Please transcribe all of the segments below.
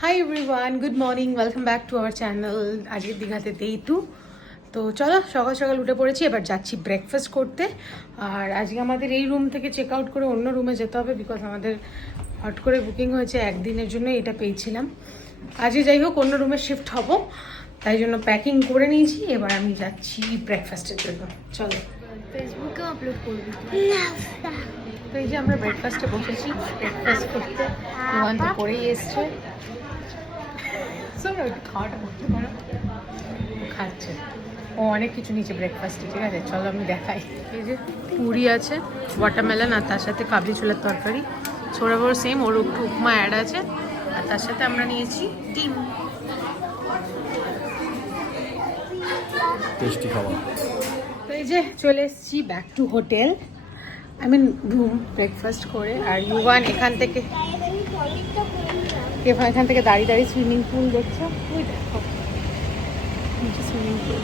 Hi everyone, good morning, welcome back to our channel. আজকের দীঘাতে day 2। তো চলো সকাল সকাল উঠে পড়েছি, এবার যাচ্ছি ব্রেকফাস্ট করতে। আর আজকে আমাদের এই রুম থেকে চেক আউট করে অন্য রুমে যেতে হবে, বিকজ আমাদের হট করে বুকিং হয়েছে একদিনের জন্য, এটা পেয়েছিলাম। আজকে যাই হোক অন্য রুমে শিফট হব, তাই জন্য প্যাকিং করে নিয়েছি। এবার আমি যাচ্ছি ব্রেকফাস্টের জন্য, চলো। ফেসবুকে আপলোড করবি তো এই যে আমরা ব্রেকফাস্টে বসেছি ব্রেকফাস্ট করতে, ইভান তো করেই এসছে। খাওয়াটা করতে পারো, খাচ্ছে ও অনেক কিছু নিচে ব্রেকফাস্টে। ঠিক আছে চলো আমি দেখাই। এই যে পুরি আছে, ওয়াটারমেলন, আর তার সাথে কাবলি ছোলার তরকারি। ছোড়া বড় সেম, ওর একটু উপমা অ্যাড আছে, আর তার সাথে আমরা নিয়েছি ডিম। টেস্টি খাবার। তো এই যে চলে এসেছি back to hotel, I mean room, breakfast করে। আর ইউভান এখান থেকে দাঁড়িয়ে দাঁড়িয়ে সুইমিং পুল দেখছো, ওই দেখো সুইমিং পুল।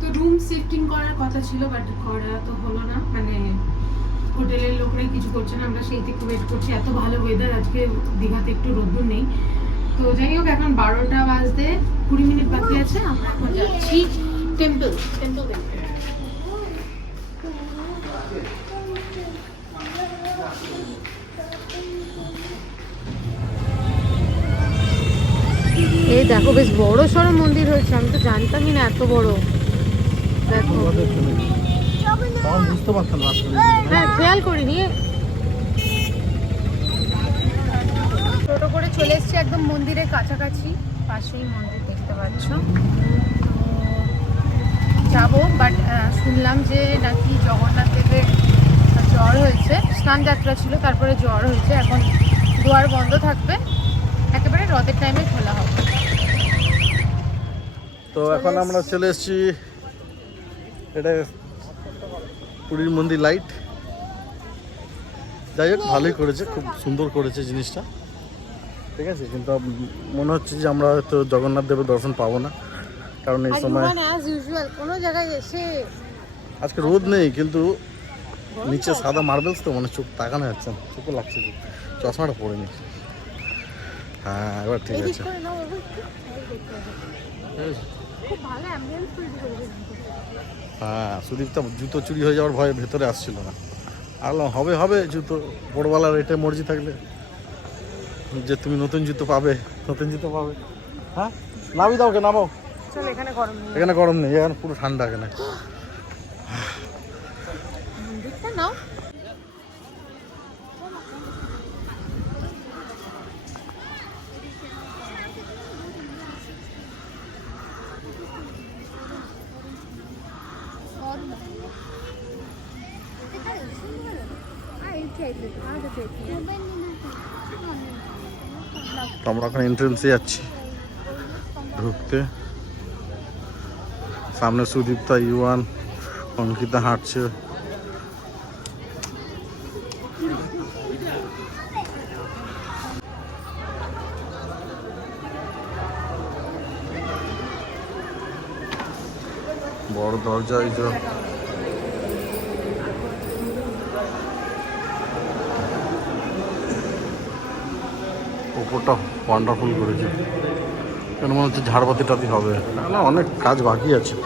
তো রুম শিফটিং করার কথা ছিল, বাট করা তো হলো না, মানে হোটেলের লোকরাই কিছু করছে না, আমরা সেই থেকে ওয়েট করছি। এত ভালো ওয়েদার আজকে দীঘাতে, একটু রোদ্দুর নেই। তো যাই হোক এখন 12টা বাজতে 20 মিনিট বাকি আছে, আমরা এখন যাচ্ছি টেম্পল। এই দেখো বেশ বড় সড়ো মন্দির হয়েছে, আমি তো জানতামই না এত বড়। দেখো বুঝতে পারতাম না, হ্যাঁ খেয়াল করিনি। টোটো করে চলে এসেছি একদম মন্দিরের কাছাকাছি, পাশেই মন্দির দেখতে পাচ্ছ। যাবো, বাট শুনলাম যে নাকি জগন্নাথ দেবের জ্বর হয়েছে, স্নান যাত্রা ছিল তারপরে জ্বর হয়েছে, এখন দুয়ার বন্ধ থাকবে, একেবারে রথের টাইমে খোলা হবে। তো এখন আমরা চলে এসেছি, এটা পুরীর মন্দির লাইট। যাই হোক ভালোই করেছে, খুব সুন্দর করেছে জিনিসটা, ঠিক আছে। কিন্তু মনে হচ্ছে যে আমরা হয়তো জগন্নাথ দেবের দর্শন পাবো না, কারণ এই সময় কোনো জায়গায় এসে আজকে রোদ নেই, কিন্তু নিচে সাদা মার্বেলস তো মানে চোখ তাকানো যাচ্ছে না, চোখে লাগছে। চশমাটা পরে নি। হ্যাঁ এবার ঠিক আছে। হ্যাঁ সুদীপটা জুতো চুরি হয়ে যাওয়ার ভয়ে ভেতরে আসছিল না। আলো হবে হবে জুতো, বড়বেলার এটা মর্জি থাকলে যে তুমি নতুন জুতো পাবে। হ্যাঁ নামি দাও, কে নামো। এখানে গরম নেই, এখানে পুরো ঠান্ডা। এখানে নাও আমরা এখন এন্ট্রেন্সে যাচ্ছি ঢুকতে। সামনে সুদীপ্তা, ইউয়ান, অঙ্কিতা হাঁটছে। বড় দরজা, এই যে ওপরটা ওয়ান্ডারফুল করেছে। কেন মনে হচ্ছে ঝাড়বাতি টাতি হবে না, অনেক কাজ বাকি আছে।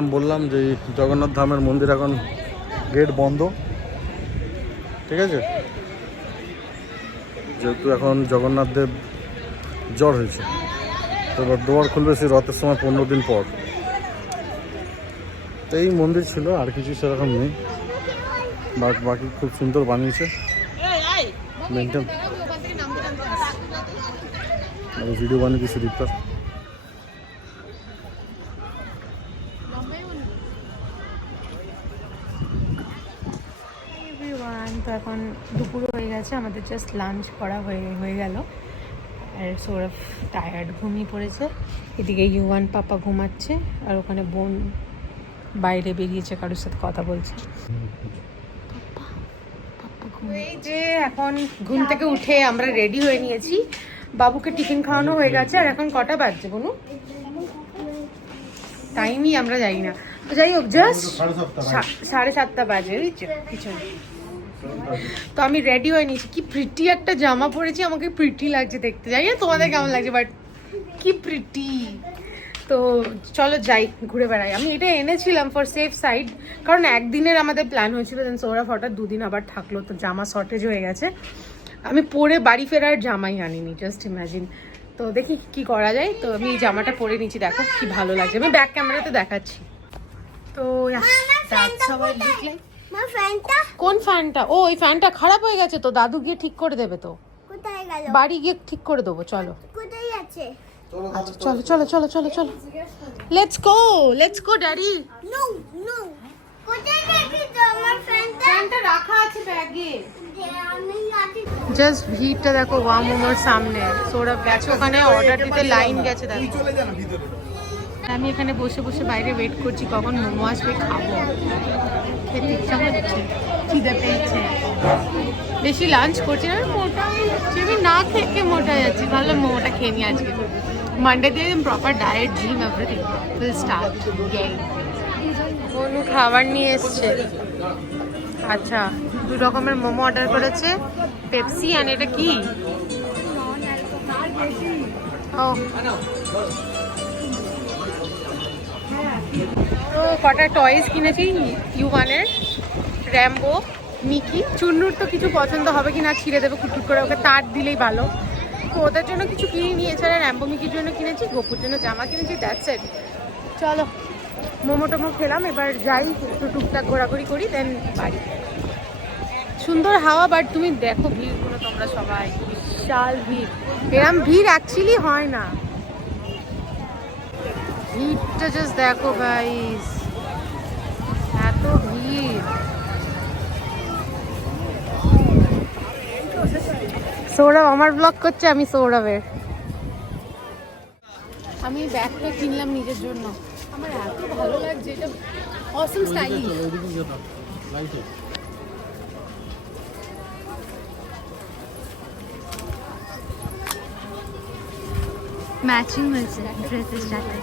যেরকম বললাম যে এই জগন্নাথ ধামের মন্দির এখন গেট বন্ধ, ঠিক আছে, যেহেতু এখন জগন্নাথ দেব জ্বর হয়েছে, তো এবার দুয়ার খুলবে সেই রথের সময় 15 দিন পর। তো এই মন্দির ছিল, আর কিছু সেরকম নেই, বাট বাকি খুব সুন্দর বানিয়েছে, মেনটেন ভিডিও বানিয়ে দিয়েছে দীপ্তার। তো এখন দুপুর হয়ে গেছে, আমাদের জাস্ট লাঞ্চ করা হয়ে গেল। আর সৌরভ টায়ার্ড, ঘুমিয়ে পড়েছে। এদিকে ইউয়ান পাপা ঘুমাচ্ছে, আর ওখানে বোন বাইরে বেরিয়েছে, কারোর সাথে কথা বলছে। এই যে এখন ঘুম থেকে উঠে আমরা রেডি হয়ে নিয়েছি, বাবুকে টিফিন খাওয়ানো হয়ে গেছে। আর এখন কটা বাজছে বলুন, টাইমই আমরা জানি না। তো যাই হোক, জাস্ট 7:30 বাজে, বুঝছো পিছনে। তো আমি রেডি হয়ে নিয়েছি, কি প্রিটি একটা জামা পরেছি, আমাকে প্রিটি লাগছে দেখতে। জানি না তোমাদের কেমন লাগছে, বাট কি প্রিটি। তো চলো যাই, ঘুরে বেড়াই। আমি এটা এনেছিলাম ফর সেফ সাইড, কারণ একদিনের আমাদের প্ল্যান হয়েছিল, দেন সৌরভ হঠাৎ 2 দিন আবার থাকলো, তো জামা শর্টেজ হয়ে গেছে। আমি পরে বাড়ি ফেরার জামাই আনিনি, জাস্ট ইমাজিন। তো দেখি কি করা যায়। তো আমি এই জামাটা পরে নিচ্ছি, দেখো কি ভালো লাগছে, আমি ব্যাক ক্যামেরাতে দেখাচ্ছি। তো কোন ফ্যানটা? ও ওই ফ্যানটা খারাপ হয়ে গেছে, তো দাদু গিয়ে ঠিক করে দেবে। তো কোথায় গেল? বাড়ি গিয়ে ঠিক করে দেবো, চলো। কোথায় আছে? আচ্ছা চলো চলো চলো চলো চলো, let's go daddy. No no, কোথায় রেখেছো আমার ফ্যানটা? ফ্যানটা রাখা আছে ব্যাগে। আমি আছি। জাস্ট ভিড়টা দেখো, ওয়া মোমোর সামনে। সৌরভ গেছে ওখানে অর্ডার দিতে, লাইন গেছে দেখো। আমি এখানে বসে বসে বাইরে ওয়েট করছি, কখন মোমো আসবে, খাবো। খেতে ইচ্ছা হচ্ছে, খিদে পেয়েছে। বেশি লাঞ্চ করছি না, মোটা হয়ে যাচ্ছি আমি, না খেয়ে মোটা যাচ্ছি। ভালো মোমোটা খেয়ে নি আজকে। মানডে দিয়ে proper diet, gym, everything will start. কোনো খাবার নিয়ে এসছে। আচ্ছা, 2 রকমের মোমো অর্ডার করেছে, পেপসি অ্যান্ড এটা কি, ও তো কটা টয়েস কিনেছি ইউয়ানের, র্যাম্বো, মিকি। চুন্নুর তো কিছু পছন্দ হবে কি না, ছিঁড়ে দেবে কুটকুট করে, ওকে তার দিলেই ভালো। তো ওদের জন্য কিছু কিনে নিয়ে, এছাড়া র্যাম্বো মিকির জন্য কিনেছি, গোপুর জন্য জামা কিনেছি, দ্যাটস ইট। চলো মোমো টোমো খেলাম, এবার যাই একটু টুকটাক ঘোরাঘুরি করি, দেন বাড়ি। সুন্দর হাওয়া, বাট তুমি দেখো ভিড়গুলো তোমরা সবাই, বিশাল ভিড়। এরম ভিড় অ্যাকচুয়ালি হয় না, ভিড়টা জাস্ট দেখো গাইস, এত ভিড়। সৌরভ আমার ব্লগ করছে, আমি সৌরভের। আমি ব্যাগটা কিনলাম নিজের জন্য, আমার এত ভালো লাগছে, এটা অসম স্টাইলিশ। ম্যাচিং হয়েছে ড্রেসের সাথে।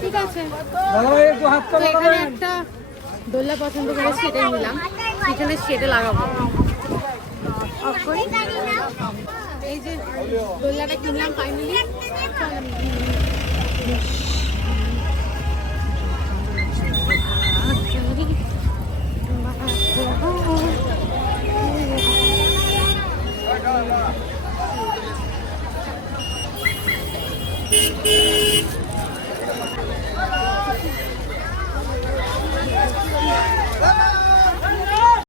ঠিক আছে, তো এখানে একটা দোলনা পছন্দ করেছি, এটাই নিলাম। পিছনে সেটে লাগাবো। এই যে দোলনাটা কিনলাম ফাইনালি।